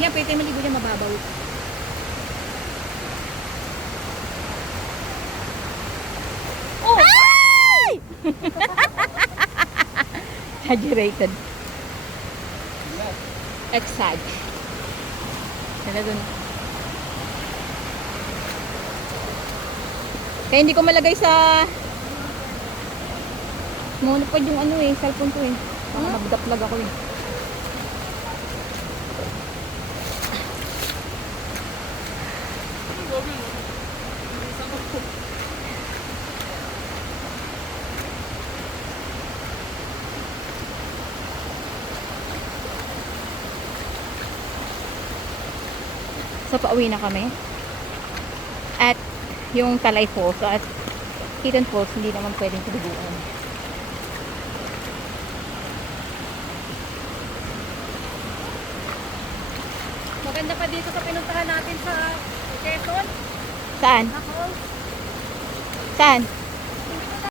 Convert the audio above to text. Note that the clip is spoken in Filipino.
Yan, pwede maligo dyan, mababaw. Oh! Ay! Exaggerated. Exag. Talaga na. Kaya hindi ko malagay sa monopod yung ano eh, cellphone ko eh. Baka magdaplag ako eh. So, pauwi na kami. At yung Talay Falls at Hidden Falls, hindi naman pwedeng tuliguan. Maganda pa dito sa pinuntahan natin sa Quezon. Saan? Ako. Saan?